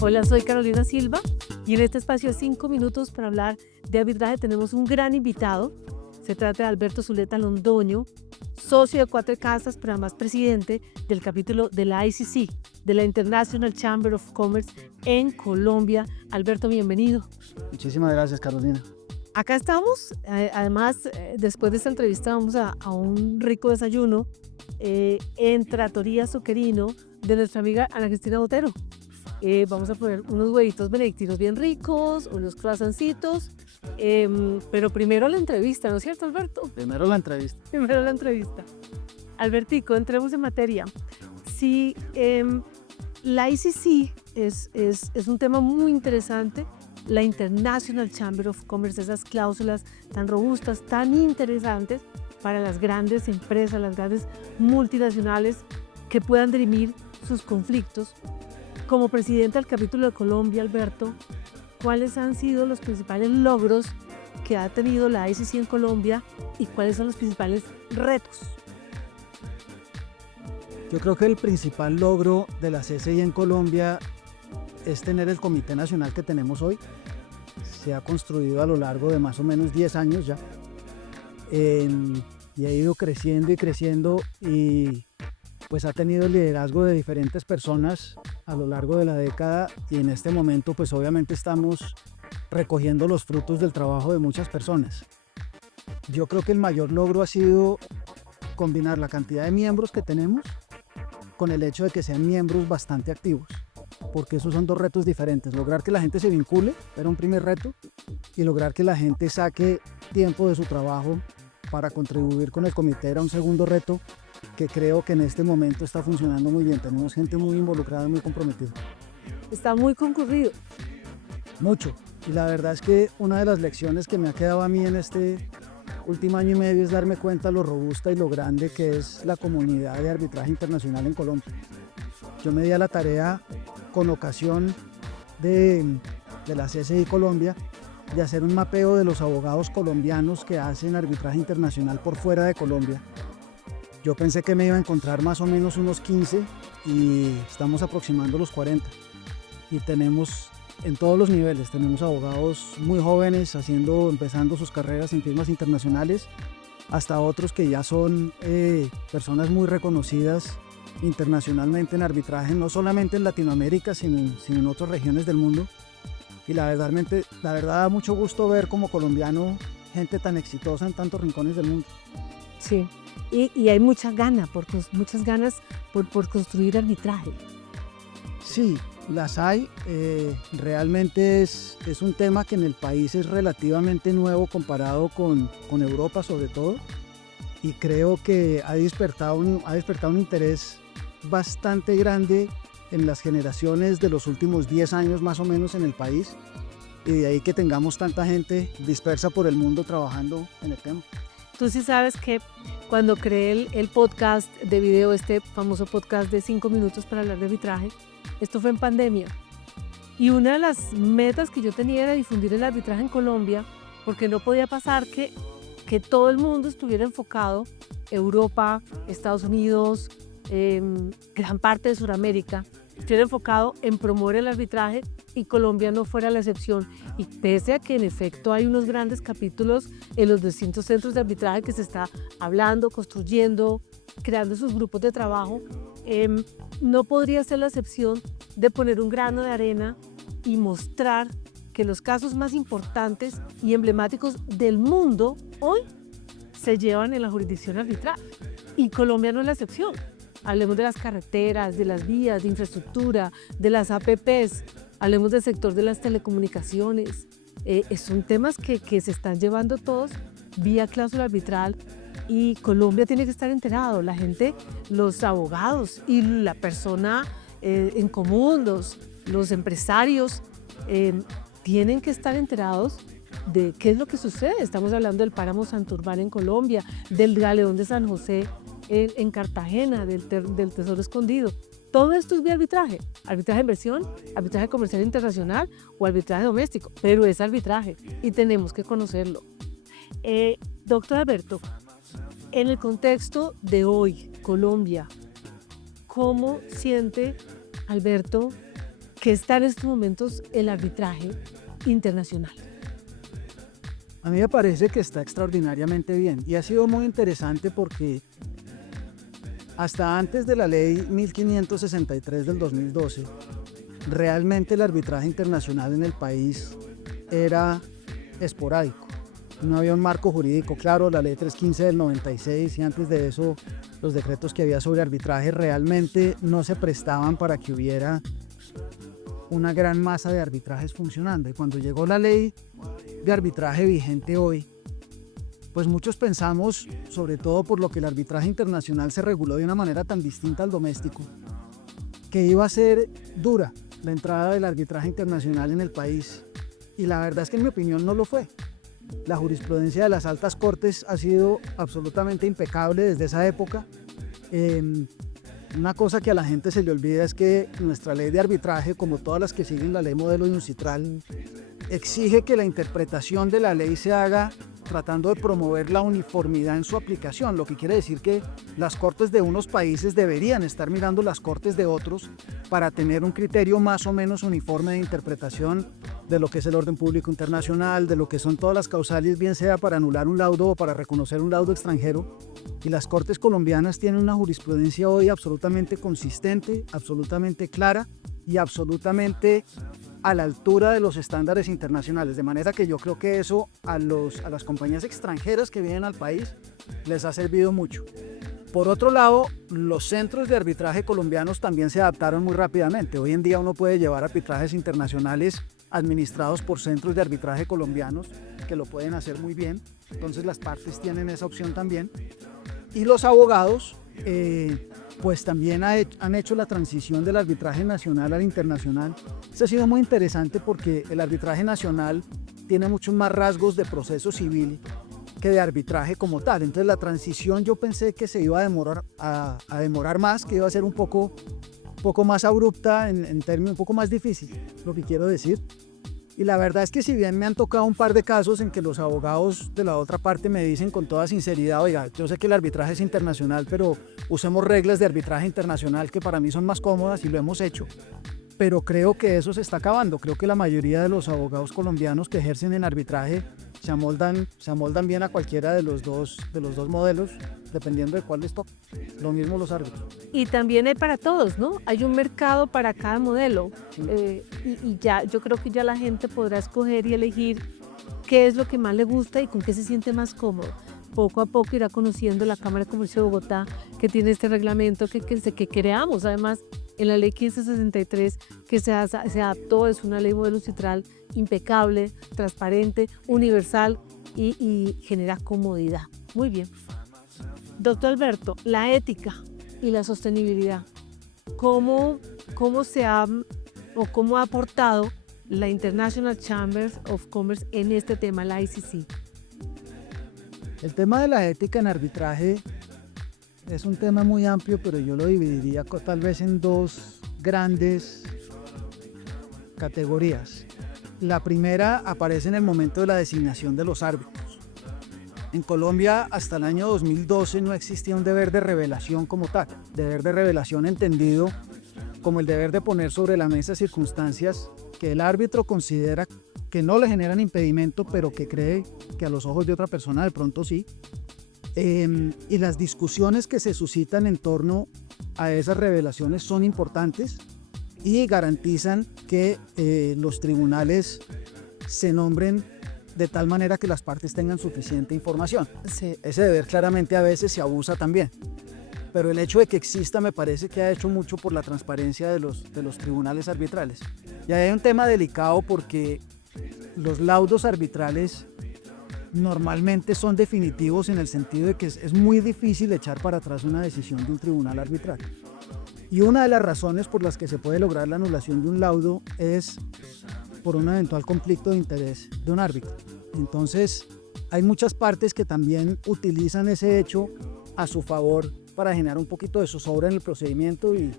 Hola, soy Carolina Silva y en este espacio de 5 minutos para hablar de arbitraje tenemos un gran invitado. Se trata de Alberto Zuleta Londoño, socio de Cuatro Casas, pero además presidente del capítulo de la ICC, de la International Chamber of Commerce en Colombia. Alberto, bienvenido. Muchísimas gracias, Carolina. Acá estamos, además, después de esta entrevista vamos a un rico desayuno en Trattoria Zuccherino de nuestra amiga Ana Cristina Botero. Vamos a poner unos huevitos benedictinos bien ricos, unos croissancitos, pero primero la entrevista, ¿no es cierto, Alberto? Primero la entrevista. Primero la entrevista. Albertico, entremos en materia. Sí, la ICC es un tema muy interesante. La International Chamber of Commerce, esas cláusulas tan robustas, tan interesantes para las grandes empresas, las grandes multinacionales que puedan dirimir sus conflictos. Como presidente del capítulo de Colombia, Alberto, ¿cuáles han sido los principales logros que ha tenido la ICC en Colombia y cuáles son los principales retos? Yo creo que el principal logro de la CCI en Colombia es tener el Comité Nacional que tenemos hoy. Se ha construido a lo largo de más o menos 10 años ya y ha ido creciendo y creciendo y pues ha tenido el liderazgo de diferentes personas a lo largo de la década y en este momento pues obviamente estamos recogiendo los frutos del trabajo de muchas personas. Yo creo que el mayor logro ha sido combinar la cantidad de miembros que tenemos con el hecho de que sean miembros bastante activos, porque esos son dos retos diferentes. Lograr que la gente se vincule era un primer reto y lograr que la gente saque tiempo de su trabajo para contribuir con el comité era un segundo reto que creo que en este momento está funcionando muy bien. Tenemos gente muy involucrada y muy comprometida. Está muy concurrido. Mucho. Y la verdad es que una de las lecciones que me ha quedado a mí en este último año y medio es darme cuenta lo robusta y lo grande que es la comunidad de arbitraje internacional en Colombia. Yo me di a la tarea, con ocasión de la CCI Colombia, de hacer un mapeo de los abogados colombianos que hacen arbitraje internacional por fuera de Colombia. Yo pensé que me iba a encontrar más o menos unos 15 y estamos aproximando los 40. Y tenemos en todos los niveles, tenemos abogados muy jóvenes empezando sus carreras en firmas internacionales, hasta otros que ya son personas muy reconocidas internacionalmente en arbitraje, no solamente en Latinoamérica, sino en otras regiones del mundo. Y la verdad da mucho gusto ver como colombiano gente tan exitosa en tantos rincones del mundo. Sí, y hay muchas ganas por construir arbitraje. Sí, las hay. Realmente es un tema que en el país es relativamente nuevo comparado con Europa sobre todo. Y creo que ha despertado un interés bastante grande en las generaciones de los últimos 10 años más o menos en el país, y de ahí que tengamos tanta gente dispersa por el mundo trabajando en el tema. Tú sí sabes que cuando creé el podcast de video, este famoso podcast de 5 minutos para hablar de arbitraje, esto fue en pandemia. Y una de las metas que yo tenía era difundir el arbitraje en Colombia, porque no podía pasar que todo el mundo estuviera enfocado, Europa, Estados Unidos, gran parte de Sudamérica, estuviera enfocado en promover el arbitraje y Colombia no fuera la excepción. Y pese a que en efecto hay unos grandes capítulos en los distintos centros de arbitraje que se está hablando, construyendo, creando sus grupos de trabajo, no podría ser la excepción de poner un grano de arena y mostrar que los casos más importantes y emblemáticos del mundo hoy se llevan en la jurisdicción arbitral. Y Colombia no es la excepción. Hablemos de las carreteras, de las vías, de infraestructura, de las APPs, hablemos del sector de las telecomunicaciones. Son temas que se están llevando todos vía cláusula arbitral y Colombia tiene que estar enterado. La gente, los abogados y la persona en común, los empresarios, tienen que estar enterados de qué es lo que sucede. Estamos hablando del páramo Santurbán en Colombia, del galeón de San José en Cartagena, del Tesoro Escondido. Todo esto es vía arbitraje de inversión, arbitraje comercial internacional o arbitraje doméstico, pero es arbitraje y tenemos que conocerlo. Doctor Alberto, En el contexto de hoy, Colombia, ¿cómo siente Alberto que está en estos momentos el arbitraje internacional? A mí me parece que está extraordinariamente bien y ha sido muy interesante porque hasta antes de la ley 1563 del 2012, realmente el arbitraje internacional en el país era esporádico. No había un marco jurídico claro, la ley 315 del 96 y antes de eso los decretos que había sobre arbitraje realmente no se prestaban para que hubiera una gran masa de arbitrajes funcionando. Y cuando llegó la ley de arbitraje vigente hoy, pues muchos pensamos, sobre todo por lo que el arbitraje internacional se reguló de una manera tan distinta al doméstico, que iba a ser dura la entrada del arbitraje internacional en el país. Y la verdad es que en mi opinión no lo fue. La jurisprudencia de las altas cortes ha sido absolutamente impecable desde esa época. Una cosa que a la gente se le olvida es que nuestra ley de arbitraje, como todas las que siguen la ley modelo de UNCITRAL, exige que la interpretación de la ley se haga tratando de promover la uniformidad en su aplicación, lo que quiere decir que las cortes de unos países deberían estar mirando las cortes de otros para tener un criterio más o menos uniforme de interpretación de lo que es el orden público internacional, de lo que son todas las causales, bien sea para anular un laudo o para reconocer un laudo extranjero. Y las cortes colombianas tienen una jurisprudencia hoy absolutamente consistente, absolutamente clara y absolutamente a la altura de los estándares internacionales, de manera que yo creo que eso a las compañías extranjeras que vienen al país les ha servido mucho. Por otro lado, los centros de arbitraje colombianos también se adaptaron muy rápidamente. Hoy en día uno puede llevar arbitrajes internacionales administrados por centros de arbitraje colombianos que lo pueden hacer muy bien, entonces las partes tienen esa opción también. Y los abogados pues también han hecho la transición del arbitraje nacional al internacional. Esto ha sido muy interesante porque el arbitraje nacional tiene muchos más rasgos de proceso civil que de arbitraje como tal. Entonces la transición yo pensé que se iba a demorar más, que iba a ser un poco más abrupta, en términos un poco más difícil, lo que quiero decir. Y la verdad es que si bien me han tocado un par de casos en que los abogados de la otra parte me dicen con toda sinceridad, oiga, yo sé que el arbitraje es internacional, pero usemos reglas de arbitraje internacional que para mí son más cómodas y lo hemos hecho. Pero creo que eso se está acabando. Creo que la mayoría de los abogados colombianos que ejercen en arbitraje se amoldan bien a cualquiera de los dos modelos, dependiendo de cuál les toque. Lo mismo los árbitros. Y también hay para todos, ¿no? Hay un mercado para cada modelo. Y ya, yo creo que ya la gente podrá escoger y elegir qué es lo que más le gusta y con qué se siente más cómodo. Poco a poco irá conociendo la Cámara de Comercio de Bogotá, que tiene este reglamento que creamos. Además, en la ley 1563 que se adaptó, es una ley modelo UNCITRAL impecable, transparente, universal y genera comodidad. Muy bien. Doctor Alberto, la ética y la sostenibilidad, ¿cómo ha aportado la International Chamber of Commerce en este tema, la ICC? El tema de la ética en arbitraje es un tema muy amplio, pero yo lo dividiría tal vez en dos grandes categorías. La primera aparece en el momento de la designación de los árbitros. En Colombia, hasta el año 2012 no existía un deber de revelación como tal. Deber de revelación entendido como el deber de poner sobre la mesa circunstancias que el árbitro considera que no le generan impedimento, pero que cree que a los ojos de otra persona de pronto sí. Y las discusiones que se suscitan en torno a esas revelaciones son importantes y garantizan que los tribunales se nombren de tal manera que las partes tengan suficiente información. Sí. Ese deber claramente a veces se abusa también, pero el hecho de que exista me parece que ha hecho mucho por la transparencia de los tribunales arbitrales. Y ahí hay un tema delicado porque los laudos arbitrales normalmente son definitivos en el sentido de que es muy difícil echar para atrás una decisión de un tribunal arbitral. Y una de las razones por las que se puede lograr la anulación de un laudo es por un eventual conflicto de interés de un árbitro. Entonces, hay muchas partes que también utilizan ese hecho a su favor para generar un poquito de zozobra en el procedimiento y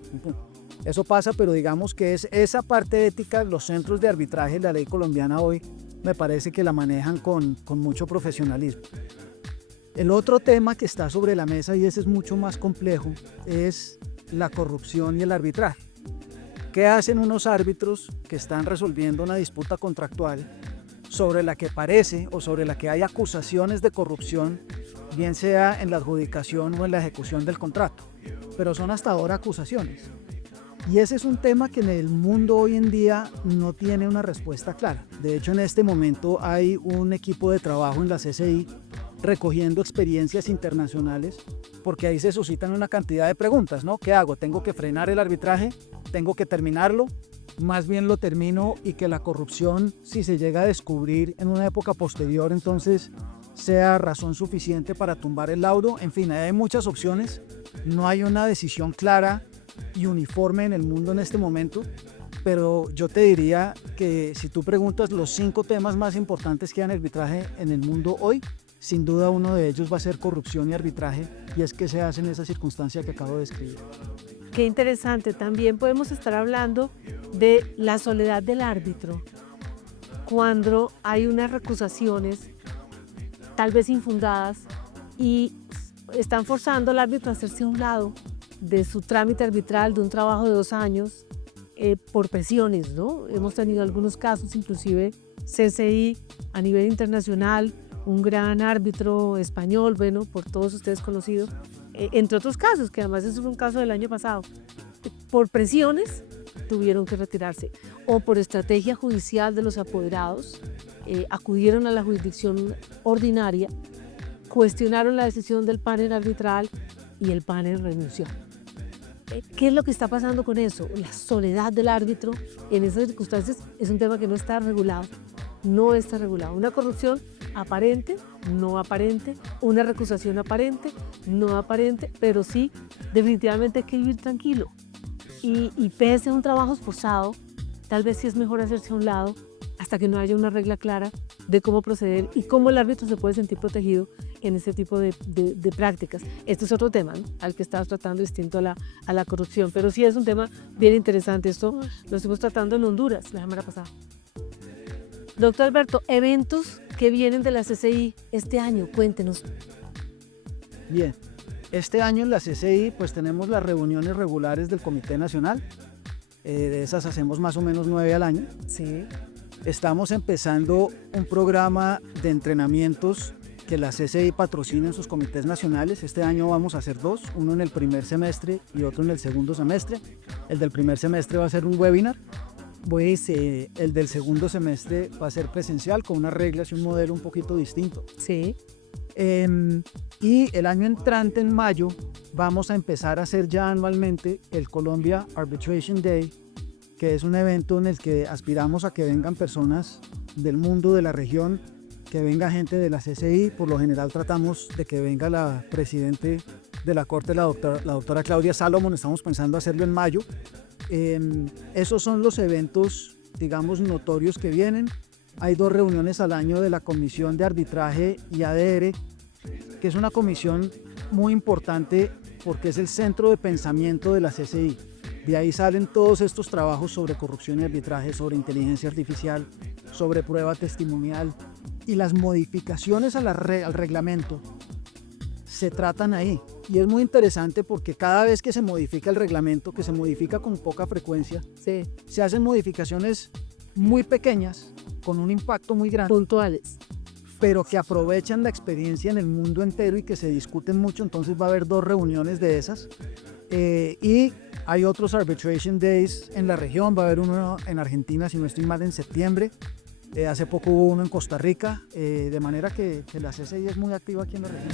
eso pasa, pero digamos que es esa parte ética, los centros de arbitraje, la ley colombiana hoy, me parece que la manejan con mucho profesionalismo. El otro tema que está sobre la mesa, y ese es mucho más complejo, es la corrupción y el arbitraje. ¿Qué hacen unos árbitros que están resolviendo una disputa contractual sobre la que parece o sobre la que hay acusaciones de corrupción, bien sea en la adjudicación o en la ejecución del contrato? Pero son hasta ahora acusaciones. Y ese es un tema que en el mundo hoy en día no tiene una respuesta clara. De hecho, en este momento hay un equipo de trabajo en la CCI recogiendo experiencias internacionales, porque ahí se suscitan una cantidad de preguntas, ¿no? ¿Qué hago? ¿Tengo que frenar el arbitraje? ¿Tengo que terminarlo? Más bien lo termino y que la corrupción, si se llega a descubrir en una época posterior, entonces sea razón suficiente para tumbar el laudo. En fin, hay muchas opciones. No hay una decisión clara y uniforme en el mundo en este momento, pero yo te diría que si tú preguntas los 5 temas más importantes que hay en arbitraje en el mundo hoy, sin duda uno de ellos va a ser corrupción y arbitraje, y es que se hace en esa circunstancia que acabo de describir. Qué interesante. También podemos estar hablando de la soledad del árbitro cuando hay unas recusaciones tal vez infundadas y están forzando al árbitro a hacerse a un lado de su trámite arbitral, de un trabajo de 2 años, por presiones, ¿no? Hemos tenido algunos casos, inclusive CCI a nivel internacional, un gran árbitro español, bueno, por todos ustedes conocido, entre otros casos, que además eso fue un caso del año pasado, por presiones tuvieron que retirarse, o por estrategia judicial de los apoderados, acudieron a la jurisdicción ordinaria, cuestionaron la decisión del panel arbitral y el panel renunció. ¿Qué es lo que está pasando con eso? La soledad del árbitro en esas circunstancias es un tema que no está regulado. No está regulado. Una corrupción aparente, no aparente, una recusación aparente, no aparente, pero sí, definitivamente hay que vivir tranquilo. Y pese a un trabajo esforzado, tal vez sí es mejor hacerse a un lado hasta que no haya una regla clara de cómo proceder y cómo el árbitro se puede sentir protegido en este tipo de prácticas. Este es otro tema, ¿no?, al que estabas tratando, distinto a la corrupción, pero sí es un tema bien interesante. Esto lo estuvimos tratando en Honduras la semana pasada. Doctor Alberto, eventos que vienen de la CCI este año, cuéntenos. Bien, este año en la CCI pues tenemos las reuniones regulares del Comité Nacional. De esas hacemos más o menos 9 al año. Sí. Estamos empezando un programa de entrenamientos que la CCI patrocina en sus comités nacionales. Este año vamos a hacer 2, uno en el primer semestre y otro en el segundo semestre. El del primer semestre va a ser un webinar, pues el del segundo semestre va a ser presencial con unas reglas y un modelo un poquito distinto. Sí. Y el año entrante, en mayo, vamos a empezar a hacer ya anualmente el Colombia Arbitration Day, que es un evento en el que aspiramos a que vengan personas del mundo, de la región, que venga gente de la CCI. Por lo general tratamos de que venga la presidente de la Corte, la doctora Claudia Salomón. Estamos pensando hacerlo en mayo. Esos son los eventos, digamos, notorios que vienen. Hay 2 reuniones al año de la Comisión de Arbitraje y ADR, que es una comisión muy importante porque es el centro de pensamiento de la CCI. De ahí salen todos estos trabajos sobre corrupción y arbitraje, sobre inteligencia artificial, sobre prueba testimonial, y las modificaciones al reglamento se tratan ahí. Y es muy interesante porque cada vez que se modifica el reglamento, que se modifica con poca frecuencia, Sí. se hacen modificaciones muy pequeñas con un impacto muy grande, Puntuales. pero que aprovechan la experiencia en el mundo entero y que se discuten mucho. Entonces va a haber 2 reuniones de esas, y hay otros Arbitration Days en la región. Va a haber uno en Argentina, si no estoy mal, en septiembre. Hace poco hubo uno en Costa Rica, de manera que la CCI es muy activa aquí en la región.